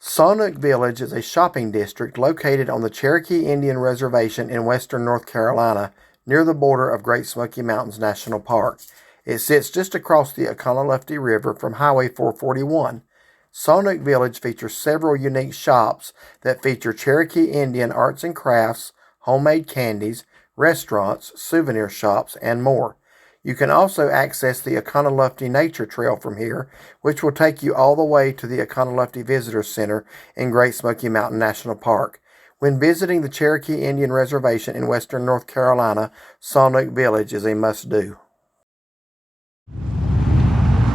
Saunooke Village is a shopping district located on the Cherokee Indian Reservation in western North Carolina, near the border of Great Smoky Mountains National Park. It sits just across the Oconaluftee River from Highway 441. Saunooke Village features several unique shops that feature Cherokee Indian arts and crafts, homemade candies, restaurants, souvenir shops, and more. You can also access the Oconaluftee Nature Trail from here, which will take you all the way to the Oconaluftee Visitor Center in Great Smoky Mountain National Park. When visiting the Cherokee Indian Reservation in western North Carolina, Saunooke Village is a must-do.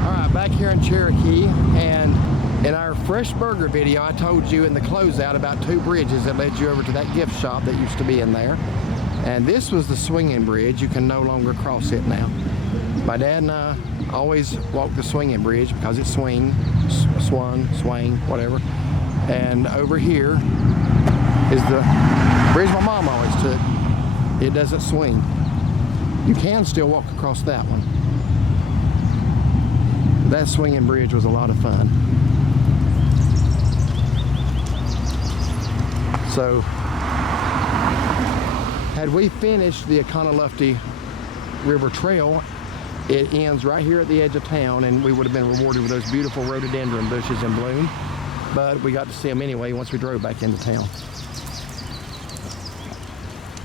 Alright, back here in Cherokee, and in our Fresh Burger video, I told you in the closeout about two bridges that led you over to that gift shop that used to be in there. And this was the swinging bridge. You can no longer cross it now. My dad and I always walked the swinging bridge because it swung, whatever. And over here is the bridge my mom always took. It doesn't swing. You can still walk across that one. That swinging bridge was a lot of fun. So, had we finished the Oconaluftee River Trail, it ends right here at the edge of town, and we would have been rewarded with those beautiful rhododendron bushes in bloom. But we got to see them anyway once we drove back into town.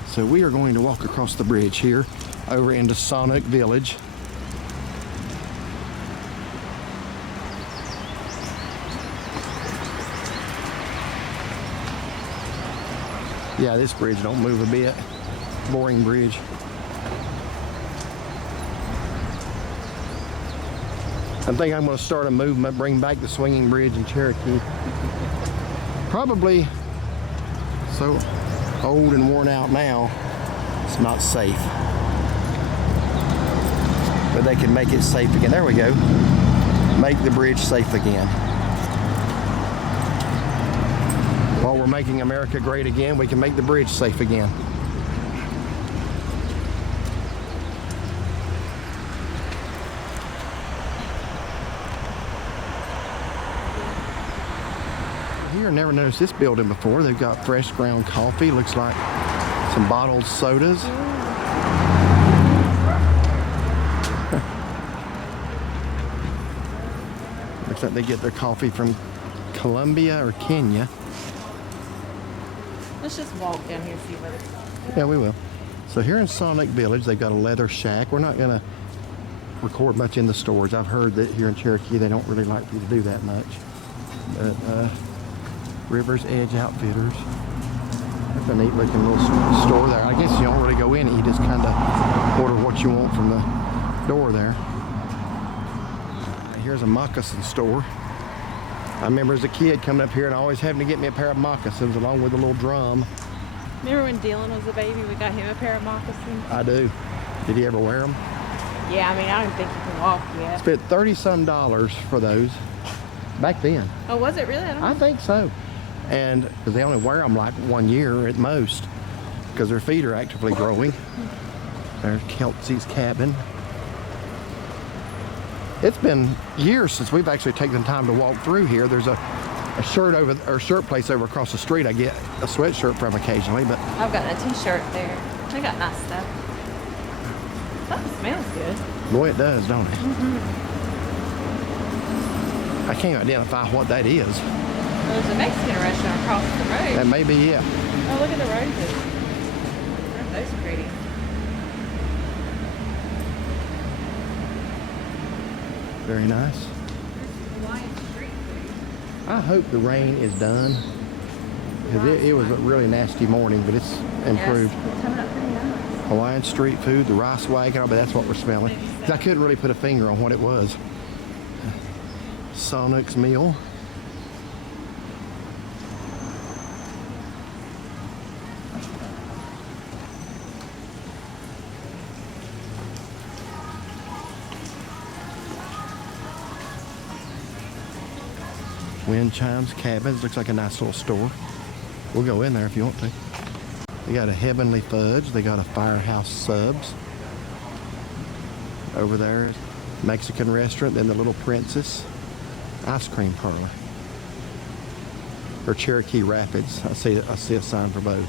So we are going to walk across the bridge here over into Saunooke Village. Yeah, this bridge don't move a bit. Boring bridge. I think I'm going to start a movement, bring back the swinging bridge in Cherokee. Probably so old and worn out now, it's not safe. But they can make it safe again. There we go. Make the bridge safe again. While we're making America great again, we can make the bridge safe again. Here, never noticed this building before. They've got fresh ground coffee. Looks like some bottled sodas. Looks like they get their coffee from Colombia or Kenya. Let's just walk down here and see what it's like. Yeah, we will. So here in Saunooke Village, they've got a leather shack. We're not going to record much in the stores. I've heard that here in Cherokee, they don't really like you to do that much. But River's Edge Outfitters. That's a neat looking little store there. I guess you don't really go in it. You just kind of order what you want from the door there. Here's a moccasin store. I remember as a kid coming up here and always having to get me a pair of moccasins along with a little drum. Remember when Dylan was a baby, we got him a pair of moccasins? I do. Did he ever wear them? Yeah, I mean, I don't think you can walk yet. Spent $30-some for those back then. Oh, was it really? I think so. And because they only wear them like 1 year at most because their feet are actively growing. There's Kelsey's cabin. It's been years since we've actually taken the time to walk through here. There's a shirt place over across the street. I get a sweatshirt from occasionally, but I've got a t-shirt there. They got nice stuff. That smells good. Boy, it does, don't it? Mm-hmm. I can't identify what that is. Well, there's a Mexican restaurant across the road. That may be it. Oh, look at the roses. Aren't those pretty? Very nice. I hope the rain is done because it was a really nasty morning, but it's improved. Yes, it's coming up pretty nice. Hawaiian street food, the rice wagon, but that's what we're smelling. 'Cause I couldn't really put a finger on what it was. Saunooke's meal. Wind Chimes Cabins. Looks like a nice little store. We'll go in there if you want to. They got a Heavenly Fudge. They got a Firehouse Subs. Over there, Mexican restaurant. Then the Little Princess ice cream parlor. or Cherokee Rapids. I see a sign for both.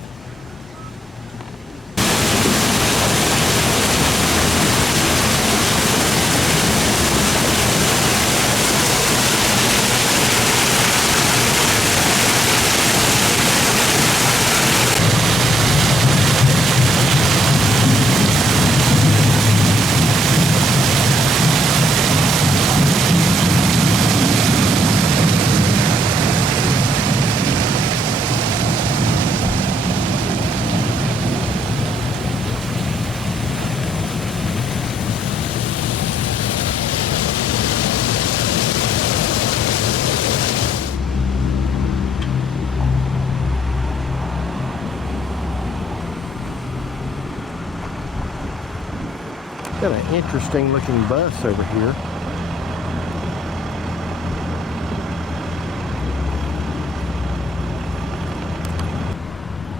Got an interesting looking bus over here.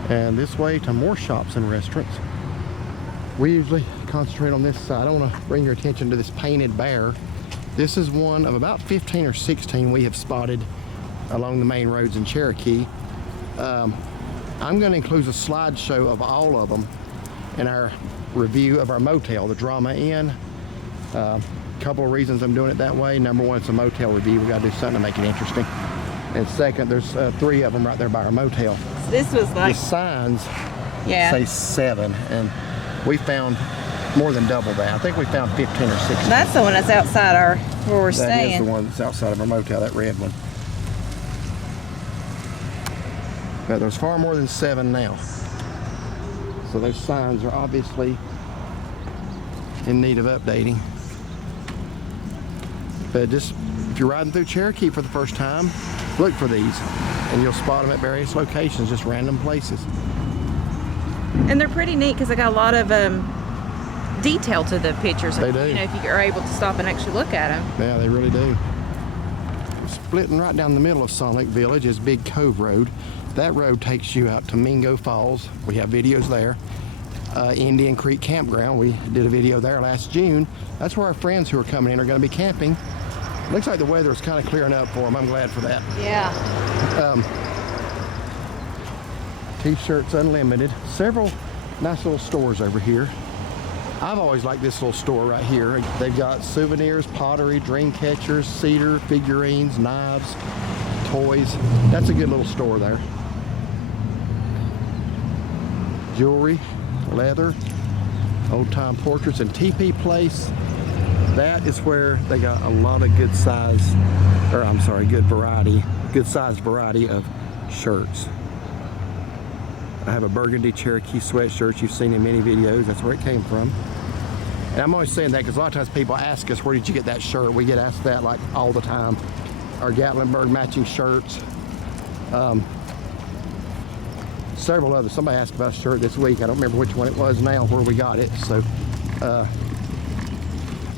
And this way to more shops and restaurants. We usually concentrate on this side. I want to bring your attention to this painted bear. This is one of about 15 or 16 we have spotted along the main roads in Cherokee. I'm going to include a slideshow of all of them in our review of our motel, the Drama Inn. Couple of reasons I'm doing it that way. Number one, it's a motel review. We got to do something to make it interesting. And second, there's 3 of them right there by our motel. This was like... The signs say 7, and we found more than double that. I think we found 15 or 16. That's the one that's outside where we're staying. That is the one that's outside of our motel, that red one. But there's far more than 7 now. So those signs are obviously in need of updating. But just, if you're riding through Cherokee for the first time, look for these, and you'll spot them at various locations, just random places. And they're pretty neat because they got a lot of detail to the pictures. They do. You know, if you are able to stop and actually look at them. Yeah, they really do. Splitting right down the middle of Saunooke Village is Big Cove Road. That road takes you out to Mingo Falls. We have videos there. Indian Creek Campground, we did a video there last June. That's where our friends who are coming in are going to be camping. Looks like the weather is kind of clearing up for them. I'm glad for that. Yeah. T-shirts unlimited. Several nice little stores over here. I've always liked this little store right here. They've got souvenirs, pottery, dream catchers, cedar, figurines, knives, toys. That's a good little store there. Jewelry, leather, old-time portraits, and TP Place. That is where they got a lot of good sized variety of shirts. I have a burgundy Cherokee sweatshirt you've seen in many videos. That's where it came from. And I'm always saying that because a lot of times people ask us, where did you get that shirt? We get asked that like all the time. Our Gatlinburg matching shirts. Several others. Somebody asked about a shirt this week. I don't remember which one it was now, where we got it. So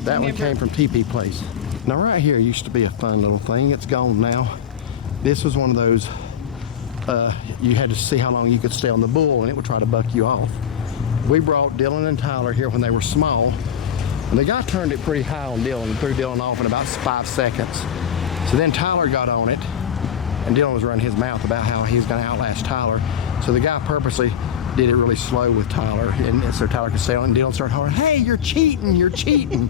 that one came from TP Place. Now right here used to be a fun little thing. It's gone now. This was one of those, you had to see how long you could stay on the bull and it would try to buck you off. We brought Dylan and Tyler here when they were small. And the guy turned it pretty high on Dylan and threw Dylan off in about 5 seconds. So then Tyler got on it, and Dylan was running his mouth about how he was going to outlast Tyler. So the guy purposely did it really slow with Tyler, and so Tyler could stay on, and Dylan started hollering, "Hey, you're cheating, you're cheating."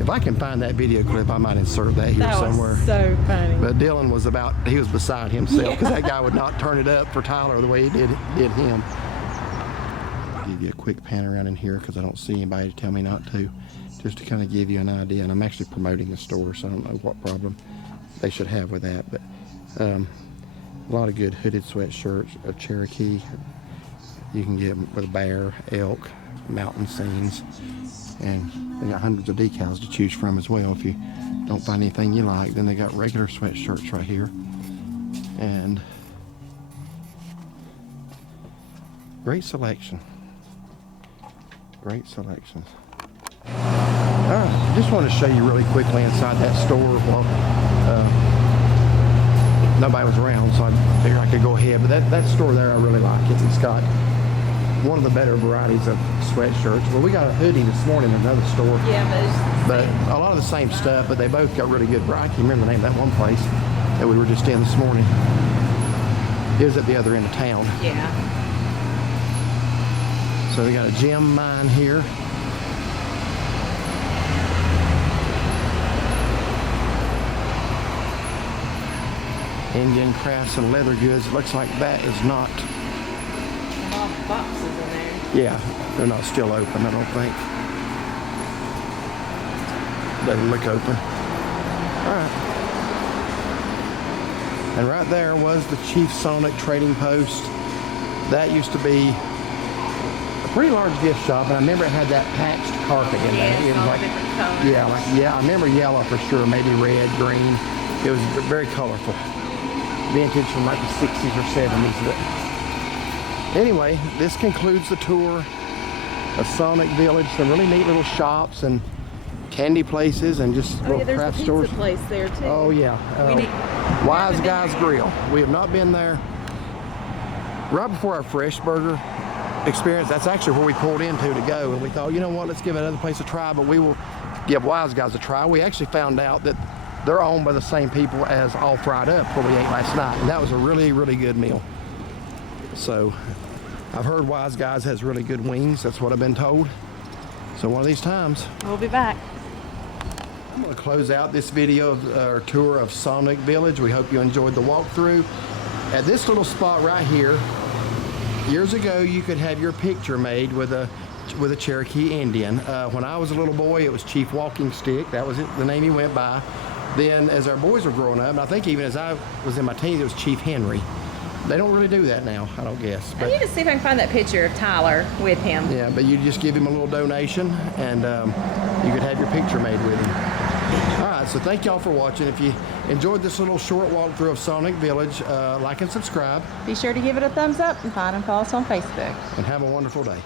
If I can find that video clip, I might insert that here somewhere. So funny. But Dylan was he was beside himself, because that guy would not turn it up for Tyler the way he did him. I'll give you a quick pan around in here because I don't see anybody to tell me not to, just to kind of give you an idea. And I'm actually promoting the store, so I don't know what problem they should have with that. But a lot of good hooded sweatshirts of Cherokee. You can get them with bear, elk, mountain scenes, and they got hundreds of decals to choose from as well. If you don't find anything you like, then they got regular sweatshirts right here, and great selection. Great selections. I just want to show you really quickly inside that store. Well, nobody was around, so I figured I could go ahead. But that store there, I really like it. It's got one of the better varieties of sweatshirts. Well, we got a hoodie this morning in another store. Yeah, but a lot of the same stuff, but they both got really good variety. I can't remember the name of that one place. that we were just in this morning is at the other end of town. Yeah. So we got a gem mine here. Indian crafts and leather goods. It looks like that is not. All the boxes in there. Yeah, they're not still open, I don't think. Doesn't look open. All right. And right there was the Chief Saunooke Trading Post. That used to be a pretty large gift shop, and I remember it had that patched carpet in there. It was all like, different colors. yeah, I remember yellow for sure, maybe red, green. It was very colorful. Vintage from like the 60s or 70s. But anyway, this concludes the tour of Saunooke Village. Some really neat little shops and candy places and just Oh, little yeah, there's craft a stores. pizza place there too. Oh yeah, Wise Guys Grill. We have not been there. Right before our Fresh Burger experience, that's actually where we pulled into to go, and we thought, you know what, let's give another place a try, but we will give Wise Guys a try. We actually found out that they're owned by the same people as All Fried Up, where we ate last night, and that was a really, really good meal. So I've heard Wise Guys has really good wings. That's what I've been told. So one of these times, We'll be back. I'm going to close out this video of our tour of Saunooke Village. We hope you enjoyed the walkthrough. At this little spot right here, years ago you could have your picture made with a Cherokee Indian. When I was a little boy, it was Chief Walking Stick. That was the name he went by. Then as our boys were growing up, and I think even as I was in my teens, it was Chief Henry. They don't really do that now, I don't guess. I need to see if I can find that picture of Tyler with him. Yeah, but you just give him a little donation, and you could have your picture made with him. All right, so thank y'all for watching. If you enjoyed this little short walkthrough of Saunooke Village, like and subscribe. Be sure to give it a thumbs up and find and follow us on Facebook. And have a wonderful day.